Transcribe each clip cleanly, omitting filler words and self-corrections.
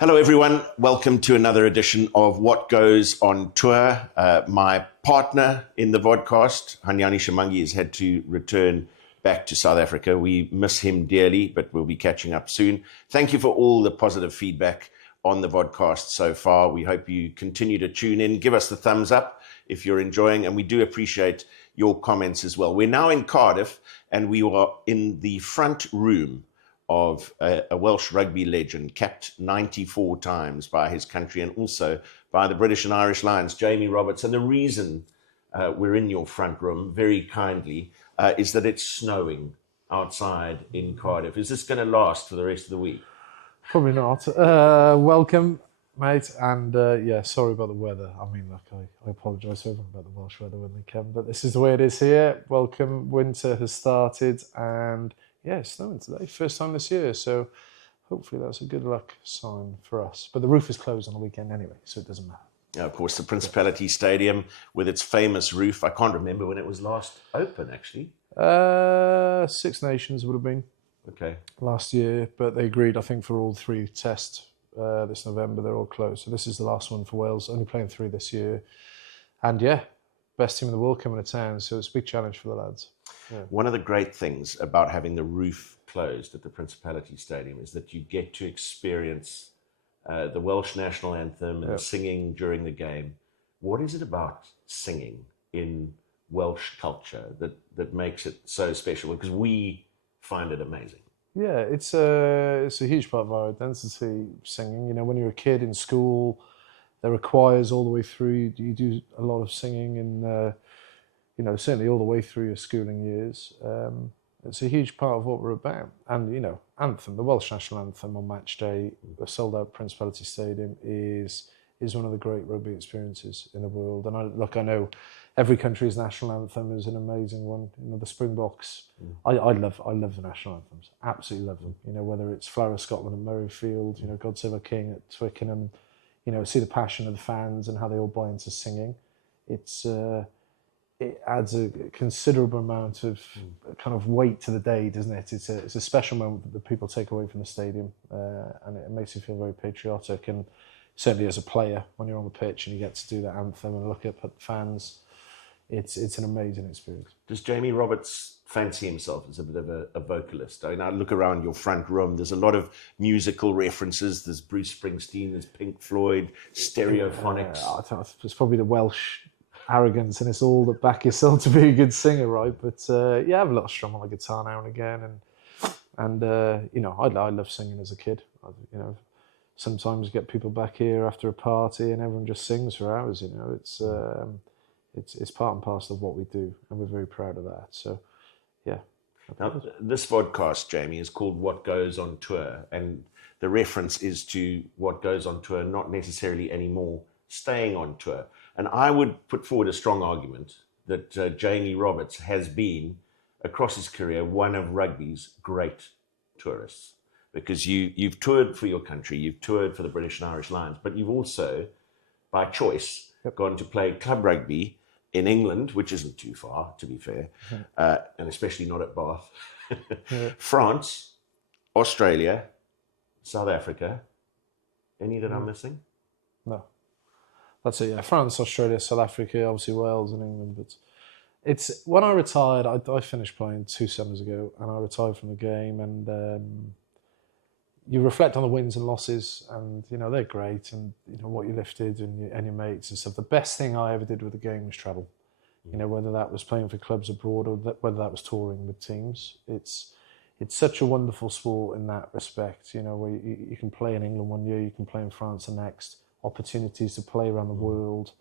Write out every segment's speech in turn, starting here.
Hello, everyone. Welcome to another edition of What Goes on Tour. My partner in the vodcast, Hanyani Shamangi, has had to return back to South Africa. We miss him dearly, but we'll be catching up soon. Thank you for all the positive feedback on the vodcast so far. We hope you continue to tune in. Give us the thumbs up if you're enjoying, and we do appreciate your comments as well. We're now in Cardiff, and we are in the front room of a Welsh rugby legend, capped 94 times by his country and also by the British and Irish Lions, Jamie Roberts. And the reason we're in your front room, very kindly, is that it's snowing outside in Cardiff. Is this going to last for the rest of the week? Probably not. Welcome, mate. And yeah, sorry about the weather. I mean, look, I apologise to everyone about the Welsh weather when they come, but this is the way it is here. Welcome. Winter has started, and yeah, it's snowing today. First time this year, so hopefully that's a good luck sign for us. But the roof is closed on the weekend anyway, so it doesn't matter. Of course, the Principality Stadium with its famous roof. I can't remember when it was last open, actually. Six Nations would have been Okay. last year, but they agreed, I think, for all three tests this November, they're all closed. So this is the last one for Wales, only playing three this year. And yeah, best team in the world coming to town, so it's a big challenge for the lads. Yeah. One of the great things about having the roof closed at the Principality Stadium is that you get to experience the Welsh national anthem and singing during the game. What is it about singing in Welsh culture that makes it so special? Because we find it amazing. Yeah, it's a huge part of our identity, singing. You know, when you're a kid in school, there are choirs all the way through. You do a lot of singing and you know, certainly all the way through your schooling years. It's a huge part of what we're about. And, you know, anthem, the Welsh national anthem on match day, the sold out Principality Stadium is one of the great rugby experiences in the world. And I know every country's national anthem is an amazing one. You know, the Springboks, I love the national anthems, absolutely love them. You know, whether it's Flower of Scotland at Murrayfield, you know, God Save Our King at Twickenham, you know, see the passion of the fans and how they all buy into singing. It adds a considerable amount of kind of weight to the day, doesn't it? It's a special moment that people take away from the stadium, and it makes you feel very patriotic. And certainly as a player, when you're on the pitch and you get to do that anthem and look up at the fans, it's an amazing experience. Does Jamie Roberts fancy himself as a bit of a vocalist? I mean, I look around your front room, there's a lot of musical references. There's Bruce Springsteen, there's Pink Floyd, Stereophonics. I think it's probably the Welsh arrogance, and it's all that back yourself to be a good singer, right? But yeah, I have a little strum on the guitar now and again, and you know, I love singing as a kid. You know, sometimes get people back here after a party and everyone just sings for hours. You know, it's part and parcel of what we do, and we're very proud of that. So yeah. Now, this podcast, Jamie, is called What Goes on Tour, and the reference is to what goes on tour, not necessarily anymore staying on tour. And I would put forward a strong argument that Jamie Roberts has been, across his career, one of rugby's great tourists. Because you've toured for your country, you've toured for the British and Irish Lions, but you've also, by choice, gone to play club rugby in England, which isn't too far, to be fair, and especially not at Bath. France, Australia, South Africa. Any that I'm missing? No. That's it, yeah. France, Australia, South Africa, obviously Wales and England. But it's when I retired, I finished playing 2 summers ago, and I retired from the game. And you reflect on the wins and losses, and you know they're great, and you know what you lifted and your mates and stuff. The best thing I ever did with the game was travel. You know, whether that was playing for clubs abroad or whether that was touring with teams. It's such a wonderful sport in that respect. You know, where you can play in England one year, you can play in France the next. Opportunities to play around the world.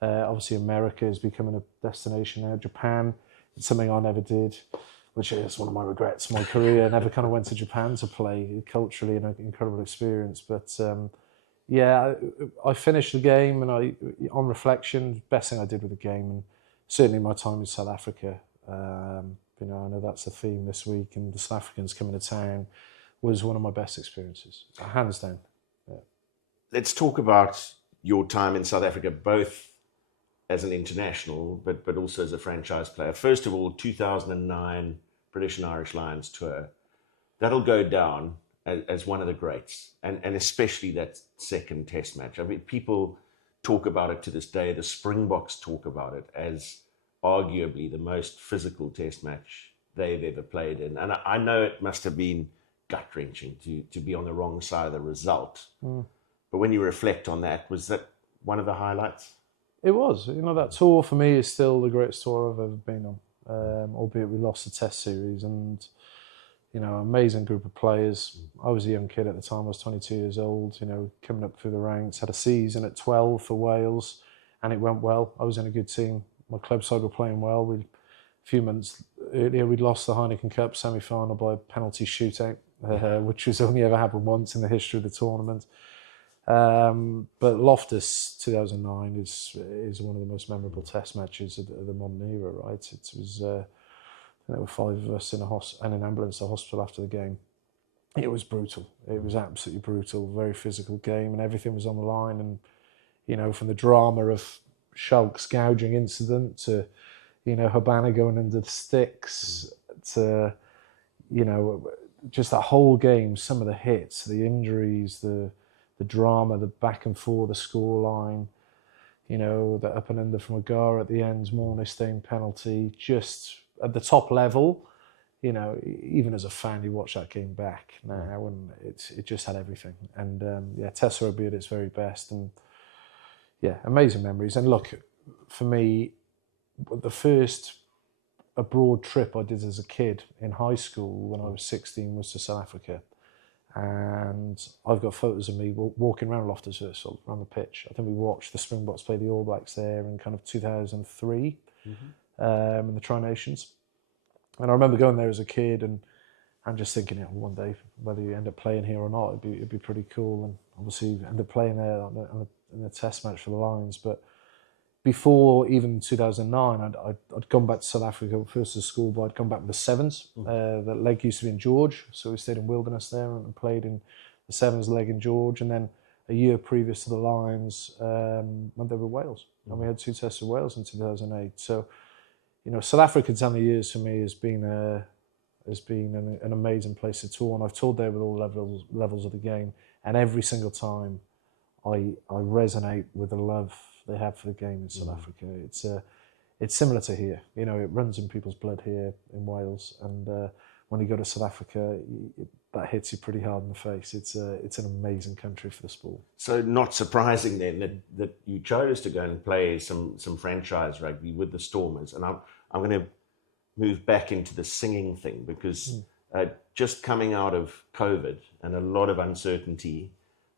Obviously, America is becoming a destination now. Japan, it's something I never did, which is one of my regrets. My career never kind of went to Japan to play. Culturally, an incredible experience. But yeah, I finished the game, and on reflection, best thing I did with the game, and certainly my time in South Africa. You know, I know that's the theme this week, and the South Africans coming to town was one of my best experiences, hands down. Let's talk about your time in South Africa, both as an international, but also as a franchise player. First of all, 2009 British and Irish Lions tour. That'll go down as one of the greats, and especially that second Test match. I mean, people talk about it to this day. The Springboks talk about it as arguably the most physical Test match they've ever played in. And I know it must have been gut-wrenching to be on the wrong side of the result. But when you reflect on that, was that one of the highlights? It was. That tour for me is still the greatest tour I've ever been on, albeit we lost the Test series. And, amazing group of players. I was a young kid at the time. I was 22 years old, coming up through the ranks. Had a season at 12 for Wales, and it went well. I was in a good team. My club side were playing well. A few months earlier, we'd lost the Heineken Cup semi-final by a penalty shootout, which was only ever happened once in the history of the tournament. But Loftus 2009 is one of the most memorable Test matches of the modern era, right? It was there were 5 of us in an ambulance to hospital after the game. It was brutal. It was absolutely brutal. Very physical game, and everything was on the line. And from the drama of Schalke's gouging incident to Habana going under the sticks to just that whole game. Some of the hits, the injuries, the drama, the back and forth, the scoreline, the up and under from Agara at the end, Mornestein penalty, just at the top level, even as a fan, you watch that game back now, and it just had everything. And Test rugby at its very best, and amazing memories. And look, for me, the first abroad trip I did as a kid in high school when I was 16 was to South Africa. And I've got photos of me walking around Loftus Versfeld, around the pitch. I think we watched the Springboks play the All Blacks there in kind of 2003 in the Tri-Nations. And I remember going there as a kid and just thinking, one day, whether you end up playing here or not, it'd be pretty cool. And obviously end up playing there in the Test match for the Lions. But before even 2009, I'd gone back to South Africa, first as school, but I'd gone back with the Sevens. The leg used to be in George, so we stayed in Wilderness there and played in the Sevens leg in George. And then a year previous to the Lions, went there with Wales. And we had 2 Tests with Wales in 2008. So, South Africa 10 years for me has been an amazing place to tour. And I've toured there with all levels of the game. And every single time I resonate with the love they have for the game in South Africa. It's similar to here. It runs in people's blood here in Wales, and when you go to South Africa, that hits you pretty hard in the face. It's an amazing country for the sport. So not surprising then that you chose to go and play some franchise rugby with the Stormers. And I'm going to move back into the singing thing because just coming out of COVID and a lot of uncertainty,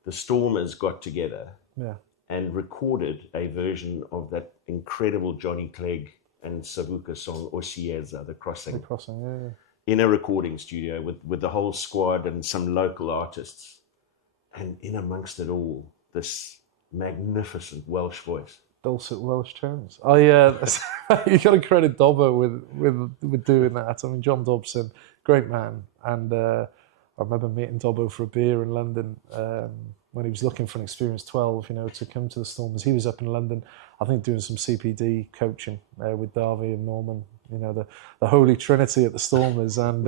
the Stormers got together. Yeah. And recorded a version of that incredible Johnny Clegg and Savuka song, Osieza, The Crossing, in a recording studio with the whole squad and some local artists. And in amongst it all, this magnificent Welsh voice. Dulcet Welsh tones. You got to credit Dobbo with doing that. I mean, John Dobson, great man. And I remember meeting Dobbo for a beer in London when he was looking for an experienced 12, to come to the Stormers. He was up in London, I think, doing some CPD coaching with Darby and Norman, the holy trinity at the Stormers. And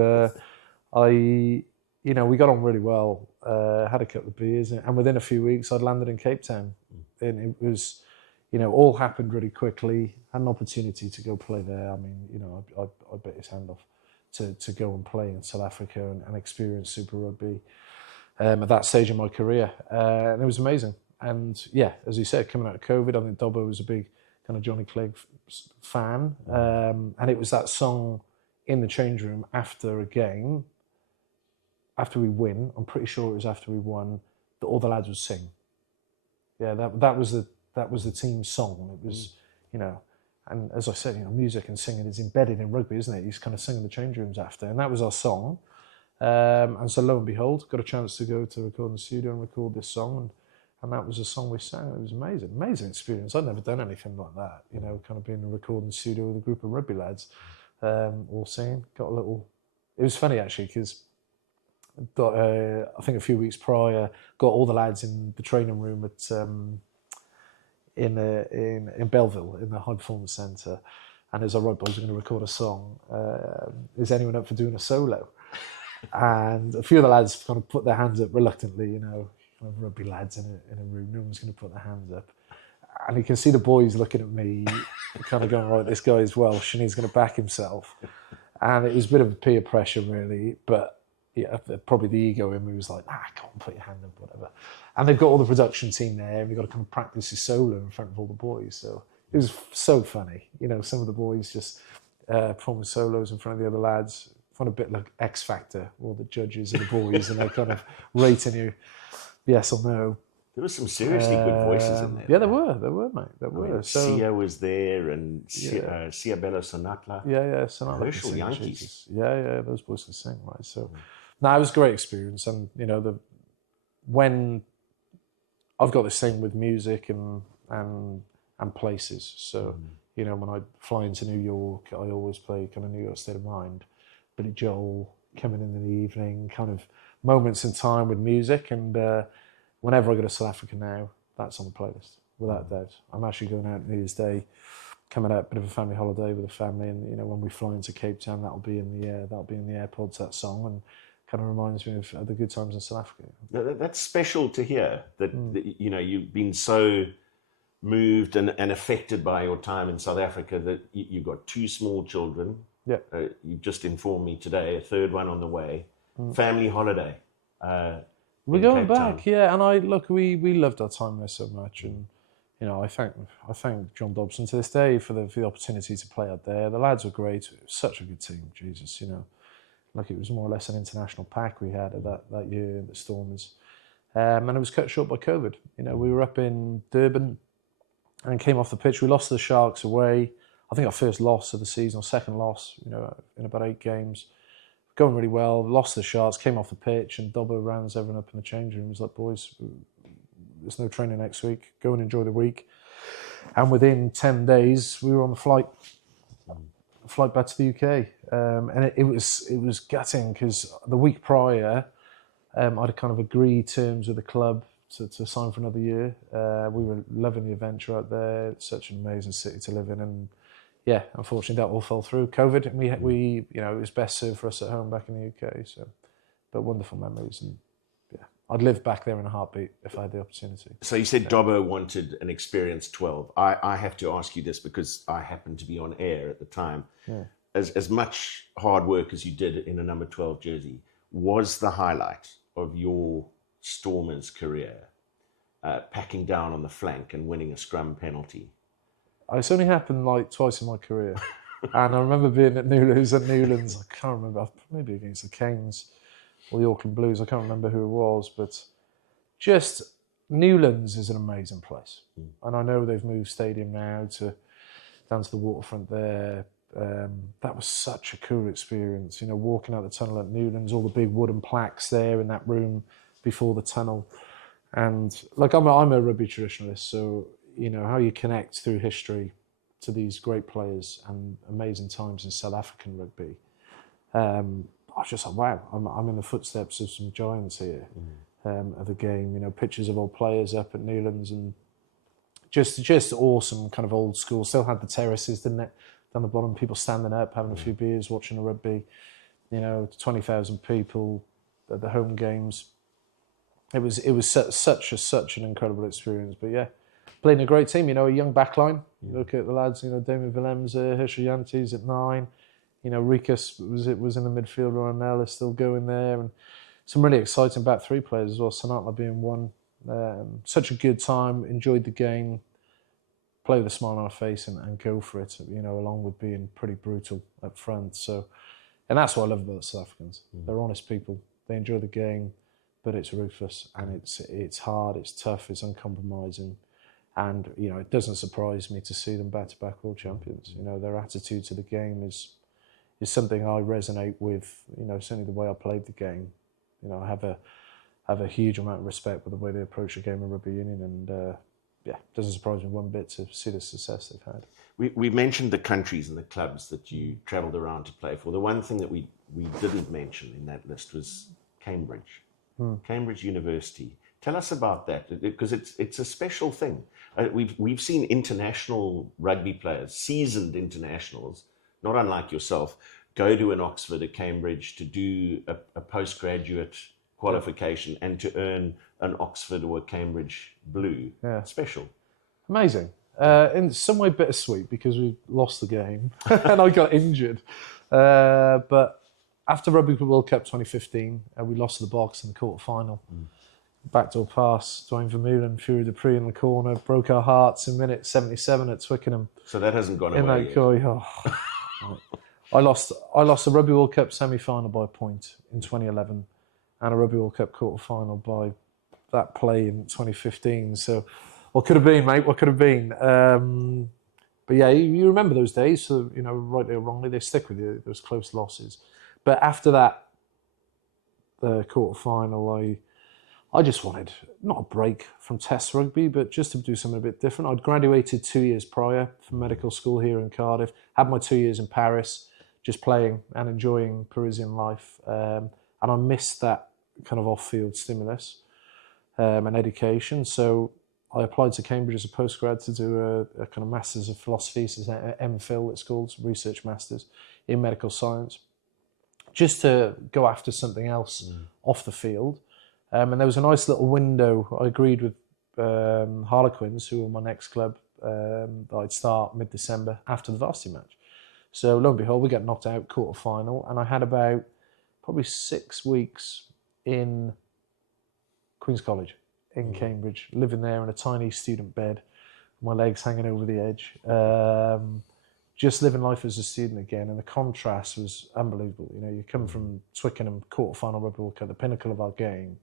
we got on really well, had a couple of beers, and within a few weeks I'd landed in Cape Town. And it was, all happened really quickly. Had an opportunity to go play there. I mean, I bit his hand off to go and play in South Africa and experience Super Rugby. At that stage in my career, and it was amazing. And as you said, coming out of COVID, I think Dobbo was a big kind of Johnny Clegg fan, and it was that song in the change room after a game, after we win. I'm pretty sure it was after we won that all the lads would sing. Yeah, that was the team's song. It was, and as I said, music and singing is embedded in rugby, isn't it? You just kind of sing in the change rooms after, and that was our song. And so lo and behold, got a chance to go to a recording studio and record this song, and that was a song we sang. It was amazing experience. I'd never done anything like that, kind of being in a recording studio with a group of rugby lads, all singing. Got a little. It was funny actually because I think a few weeks prior, got all the lads in the training room at in Belleville in the High Performance Centre, and as I wrote, boys, we're going to record a song. Is anyone up for doing a solo? And a few of the lads kind of put their hands up reluctantly, you know, kind of rugby lads in a room. No one's going to put their hands up. And you can see the boys looking at me, kind of going, right, this guy is Welsh and he's going to back himself. And it was a bit of peer pressure, really. But yeah, probably the ego in me was like, come on, put your hand up, whatever. And they've got all the production team there, and we've got to come and practice his solo in front of all the boys. So it was so funny. You know, some of the boys just performing solos in front of the other lads. Fun a bit like X Factor, all the judges and the boys, and they're kind of rating you yes or no. There were some seriously good voices in there. Yeah, there were, mate. There were. I mean, Sia was there, and Sia Bella Sonatla. Yeah, Sonatla. Herschel Yankees. Yeah, those boys can sing, right? So, no, it was a great experience, and you know, when I've got this thing with music and places. So, you know, when I fly into New York, I always play kind of New York State of Mind. Billy Joel coming in the evening, kind of moments in time with music. And whenever I go to South Africa now, that's on the playlist, without doubt. I'm actually going out New Year's Day, coming out, bit of a family holiday with the family. And, you know, when we fly into Cape Town, that'll be in the AirPods, that song. And kind of reminds me of the good times in South Africa. That's special to hear that, you know, you've been so moved and affected by your time in South Africa that you've got two small children. Yeah. You've just informed me today, a third one on the way. Family holiday. We're going back, yeah. And we loved our time there so much, and you know, I thank John Dobson to this day for the opportunity to play out there. The lads were great. It was such a good team, Jesus, you know. Like it was more or less an international pack we had at that year, the Stormers. And it was cut short by COVID. You know, we were up in Durban and came off the pitch. We lost to the Sharks away. I think our first loss of the season, or second loss, you know, in about 8 games. Going really well, lost to the Sharks, came off the pitch, and Dobbo rounds everyone up in the change room. He was like, boys, there's no training next week. Go and enjoy the week. And within 10 days, we were on the flight back to the UK. And it was gutting because the week prior, I'd kind of agreed terms with the club to sign for another year. We were loving the adventure out there. It's such an amazing city to live in. And yeah, unfortunately, that all fell through. COVID, and we you know, it was best served for us at home back in the UK. So, but wonderful memories, and yeah, I'd live back there in a heartbeat if I had the opportunity. So you said Dobbo wanted an experienced 12. I have to ask you this because I happened to be on air at the time. Yeah. As much hard work as you did in a number 12 jersey, was the highlight of your Stormers career packing down on the flank and winning a scrum penalty? It's only happened like twice in my career. And I remember being at Newlands, I can't remember, maybe against the Canes or the Auckland Blues, I can't remember who it was, but just Newlands is an amazing place. And I know they've moved stadium now down to the waterfront there. That was such a cool experience, you know, walking out the tunnel at Newlands, all the big wooden plaques there in that room before the tunnel. And like, I'm a rugby traditionalist, so you know, how you connect through history to these great players and amazing times in South African rugby. I was just like, wow, I'm in the footsteps of some giants here of the game. You know, pictures of old players up at Newlands, and just awesome kind of old school. Still had the terraces, didn't it? Down the bottom, people standing up, having a few beers, watching the rugby. You know, 20,000 people at the home games. It was such an incredible experience. But yeah, playing a great team, you know, a young backline. You look at the lads, you know, Damien Willems, Herschel Yankees at 9. You know, Rikus was in the midfield, Ryan Ellis still going there. And some really exciting back 3 players as well, Sonatla being one. Such a good time, enjoyed the game, play with a smile on our face and go for it, you know, along with being pretty brutal up front. So, and that's what I love about the South Africans. They're honest people. They enjoy the game, but it's ruthless and it's hard, it's tough, it's uncompromising. And, you know, it doesn't surprise me to see them back-to-back world champions. You know, their attitude to the game is something I resonate with, you know, certainly the way I played the game. You know, I have a huge amount of respect for the way they approach the game of rugby union, and yeah, it doesn't surprise me one bit to see the success they've had. We mentioned the countries and the clubs that you travelled around to play for. The one thing that we didn't mention in that list was Cambridge. Cambridge University. Tell us about that, because it's a special thing. We've seen international rugby players, seasoned internationals, not unlike yourself, go to an Oxford, a Cambridge, to do a postgraduate qualification and to earn an Oxford or a Cambridge blue. Yeah. Special. Amazing. In some way bittersweet because we lost the game and I got injured. But after Rugby World Cup 2015, we lost to the Box in the quarter-final. Backdoor pass, Dwayne Vermeulen, Fury Dupree in the corner, broke our hearts in minute 77 at Twickenham. So that hasn't gone In away that yet. goal, I lost the Rugby World Cup semi-final by a point in 2011 and a Rugby World Cup quarter-final by that play in 2015. So what could have been, mate, what could have been. But yeah, you remember those days, so, you know, rightly or wrongly, they stick with you, those close losses. But after that, the quarter-final, I just wanted, not a break from Test rugby, but just to do something a bit different. I'd graduated 2 years prior from medical school here in Cardiff, had my 2 years in Paris, just playing and enjoying Parisian life. And I missed that kind of off-field stimulus and education. So I applied to Cambridge as a postgrad to do a kind of Masters of Philosophy, so it's MPhil it's called, Research Masters in Medical Science, just to go after something else off the field. And there was a nice little window. I agreed with Harlequins, who were my next club, that I'd start mid-December after the varsity match. So lo and behold, we get knocked out quarter-final, and I had about probably 6 weeks in Queen's College in Cambridge, living there in a tiny student bed, my legs hanging over the edge, just living life as a student again. And the contrast was unbelievable. You know, you come from Twickenham quarter-final Rugby World Cup, the pinnacle of our game,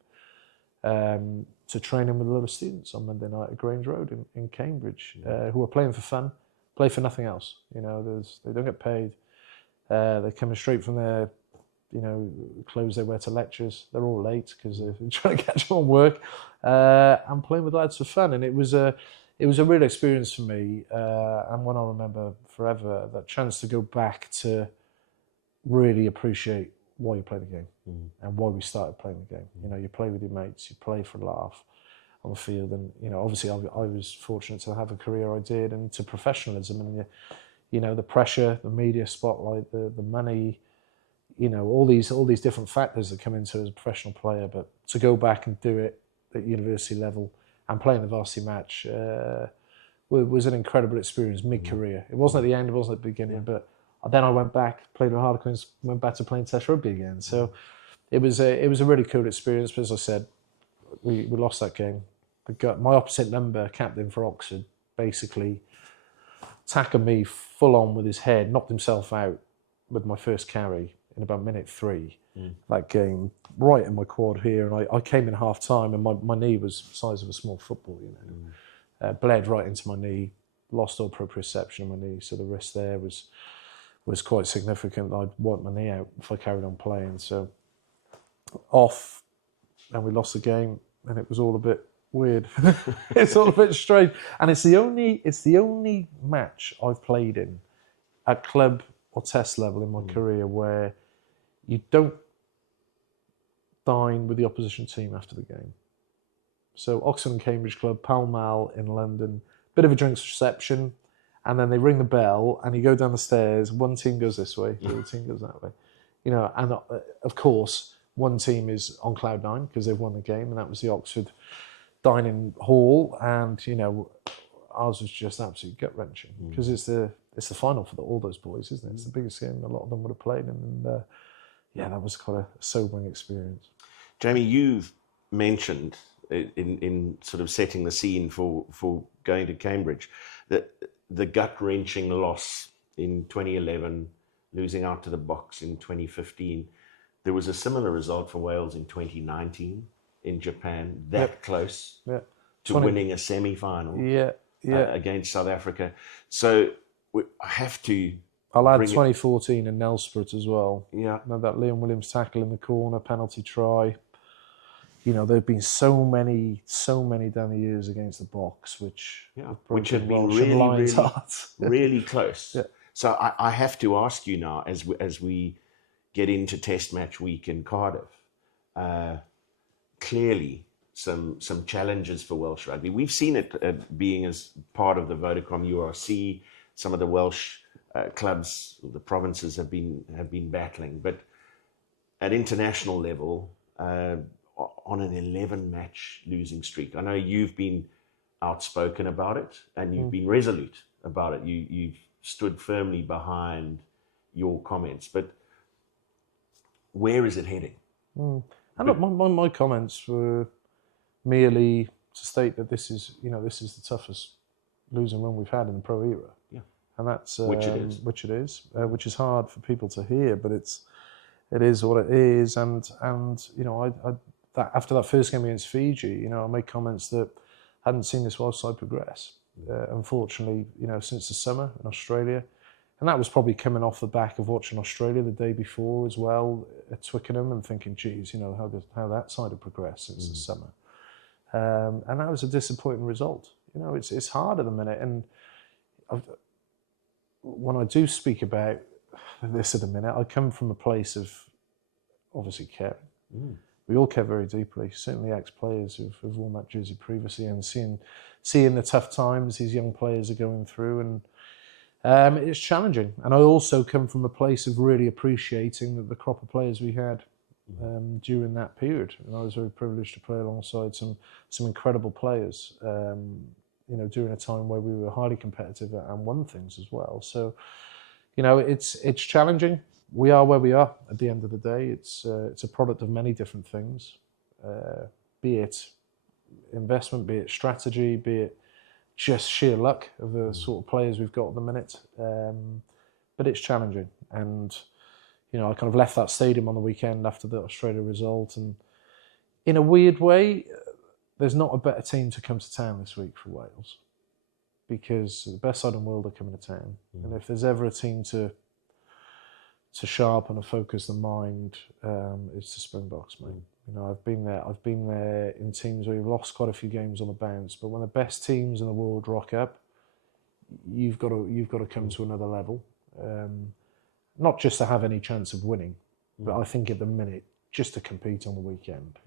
to training with a lot of students on Monday night at Grange Road in Cambridge, who are playing for fun, play for nothing else. You know, they don't get paid. They're coming straight from their, you know, clothes they wear to lectures. They're all late because they're trying to catch up on work, and playing with lads for fun. And it was a real experience for me, and one I'll remember forever. That chance to go back to really appreciate why you play the game and why we started playing the game. You know, you play with your mates, you play for a laugh on the field, and you know, obviously I was fortunate to have a career I did, and to professionalism, and you know, the pressure, the media spotlight, the money, you know, all these different factors that come into it as a professional player. But to go back and do it at university level and play in the varsity match was an incredible experience mid-career. It wasn't at the end, it wasn't at the beginning, but then I went back, played with Harlequins, went back to playing Test rugby again. So it was a really cool experience. But as I said, we lost that game. My opposite number, captain for Oxford, basically tackled me full on with his head, knocked himself out with my first carry in about minute 3. That game, right in my quad here, and I came in half time, and my knee was the size of a small football, you know. Bled right into my knee, lost all proprioception in my knee, so the risk there was quite significant. I'd wipe my knee out if I carried on playing. So off, and we lost the game, and it was all a bit weird. It's all a bit strange, and it's the only match I've played in at club or Test level in my career where you don't dine with the opposition team after the game. So Oxford and Cambridge Club, Pall Mall in London, bit of a drinks reception, and then they ring the bell, and you go down the stairs. One team goes this way, the other team goes that way. You know, and of course, one team is on cloud 9 because they've won the game, and that was the Oxford dining hall. And you know, ours was just absolutely gut wrenching because it's the final for all those boys, isn't it? It's the biggest game a lot of them would have played in, and yeah, that was quite a sobering experience. Jamie, you've mentioned in sort of setting the scene for going to Cambridge that the gut-wrenching loss in 2011, losing out to the Box in 2015. There was a similar result for Wales in 2019 in Japan, close to winning a semi-final against South Africa. So I have to... I'll add 2014 and Nelspruit as well. Yeah. You know, that Liam Williams tackle in the corner, penalty try. You know, there have been so many down the years against the Box, which have been really close. Yeah. So I have to ask you now, as we get into Test match week in Cardiff, clearly some challenges for Welsh rugby. We've seen it being as part of the Vodacom URC, some of the Welsh clubs, the provinces have been battling. But at international level, on an 11-match losing streak, I know you've been outspoken about it and you've been resolute about it. You've stood firmly behind your comments. But where is it heading? And look, my comments were merely to state that this is the toughest losing run we've had in the pro era. Yeah. And that's Which it is. which is hard for people to hear, but it is what it is. And that after that first game against Fiji, I made comments that I hadn't seen this Welsh side progress. Unfortunately, since the summer in Australia, and that was probably coming off the back of watching Australia the day before as well at Twickenham and thinking, geez, how that side had progressed since the summer. And that was a disappointing result. It's hard at the minute, and when I do speak about this at the minute, I come from a place of obviously caring. We all care very deeply. Certainly, ex-players who've worn that jersey previously, and seeing the tough times these young players are going through, and it's challenging. And I also come from a place of really appreciating the crop of players we had during that period. And I was very privileged to play alongside some incredible players. During a time where we were highly competitive and won things as well. So, it's challenging. We are where we are at the end of the day. It's a product of many different things, be it investment, be it strategy, be it just sheer luck of the sort of players we've got at the minute. But it's challenging. And, I kind of left that stadium on the weekend after the Australia result. And in a weird way, there's not a better team to come to town this week for Wales, because the best side in the world are coming to town. And if there's ever a team to sharpen and focus the mind, it's the Springboks, mate. I've been there in teams where you've lost quite a few games on the bounce, but when the best teams in the world rock up, you've got to come to another level. Not just to have any chance of winning, but I think at the minute just to compete on the weekend.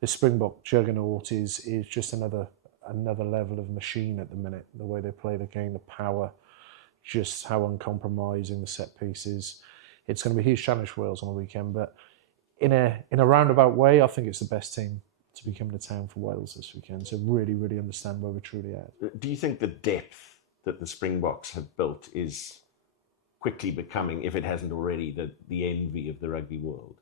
This Springbok juggernaut is just another level of machine at the minute. The way they play the game, the power, just how uncompromising the set piece is. It's going to be a huge challenge for Wales on the weekend, but in a roundabout way, I think it's the best team to be coming to town for Wales this weekend, to really, really understand where we're truly at. Do you think the depth that the Springboks have built is quickly becoming, if it hasn't already, the envy of the rugby world?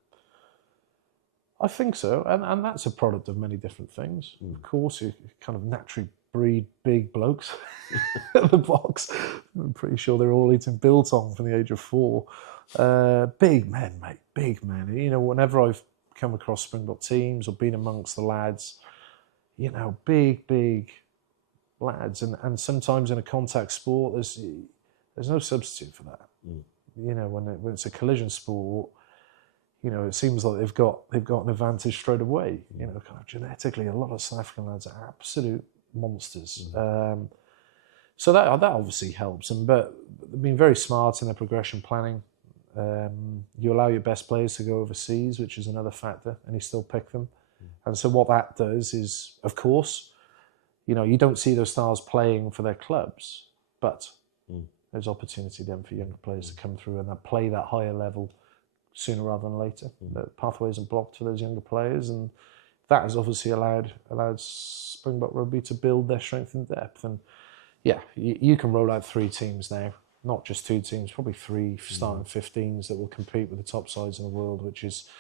I think so, and that's a product of many different things. Of course, you kind of naturally breed big blokes at the box. I'm pretty sure they're all eating biltong from the age of 4. Big men, mate, big men. Whenever I've come across Springbok teams or been amongst the lads, big lads. And sometimes in a contact sport, there's no substitute for that. When it's a collision sport, it seems like they've got an advantage straight away. Kind of genetically, a lot of South African lads are absolute monsters. So that obviously helps them, but they've been very smart in their progression planning. You allow your best players to go overseas, which is another factor, and you still pick them. And so what that does is, of course, you don't see those stars playing for their clubs, but there's opportunity then for younger players to come through and play that higher level sooner rather than later. The pathways are blocked for those younger players, and that has obviously allowed Springbok Rugby to build their strength and depth. And yeah, you can roll out 3 teams now, not just 2 teams, probably 3 starting 15s that will compete with the top sides in the world, which is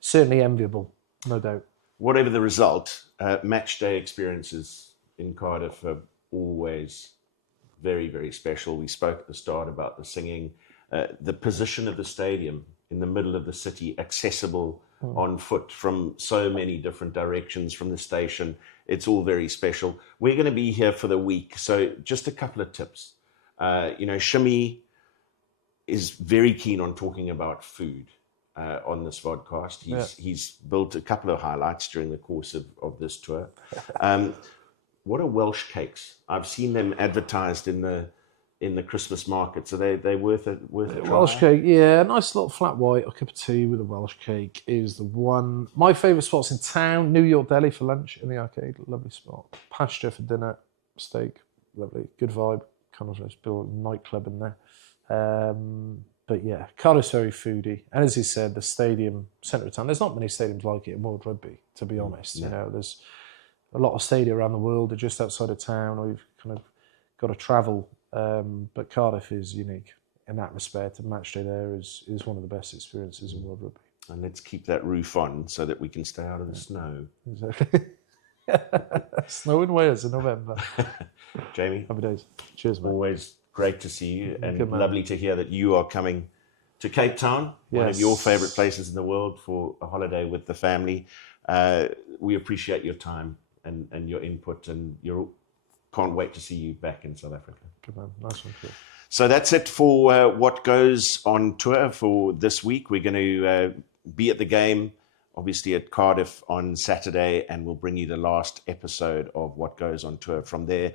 certainly enviable, no doubt. Whatever the result, match day experiences in Cardiff are always very, very special. We spoke at the start about the singing, the position of the stadium in the middle of the city, accessible on foot from so many different directions from the station. It's all very special. We're going to be here for the week, so just a couple of tips. Shimmy is very keen on talking about food on this podcast. He's built a couple of highlights during the course of this tour. What are Welsh cakes? I've seen them advertised in the Christmas market, so they're worth a try. Welsh cake, yeah, a nice little flat white, a cup of tea with a Welsh cake is the one. My favourite spots in town: New York Deli for lunch in the arcade, lovely spot. Pasture for dinner, steak, lovely, good vibe. kind of let's build a nightclub in there. But yeah, Cardiff's very foodie, and as you said, the stadium centre of town. There's not many stadiums like it in world rugby, to be honest. You know, there's a lot of stadia around the world. They're just outside of town. We've kind of got to travel, but Cardiff is unique in that respect. And matchday there is one of the best experiences in world rugby. And let's keep that roof on so that we can stay out of the snow. Exactly. Snow in Wales in November. Jamie, Happy days. Cheers, mate. always great to see you, and Good man. lovely to hear that you are coming to Cape Town, one of Yes. your favourite places in the world, for a holiday with the family. We appreciate your time and your input, and can't wait to see you back in South Africa. Good man. Nice one, Chris. So that's it for what goes on tour for this week. We're going to be at the game, obviously at Cardiff on Saturday, and we'll bring you the last episode of what goes on tour from there.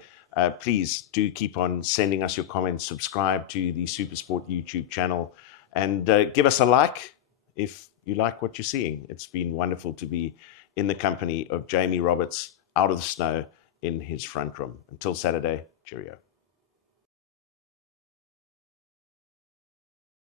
Please do keep on sending us your comments, subscribe to the Supersport YouTube channel, and give us a like if you like what you're seeing. It's been wonderful to be in the company of Jamie Roberts out of the snow in his front room. Until Saturday, cheerio.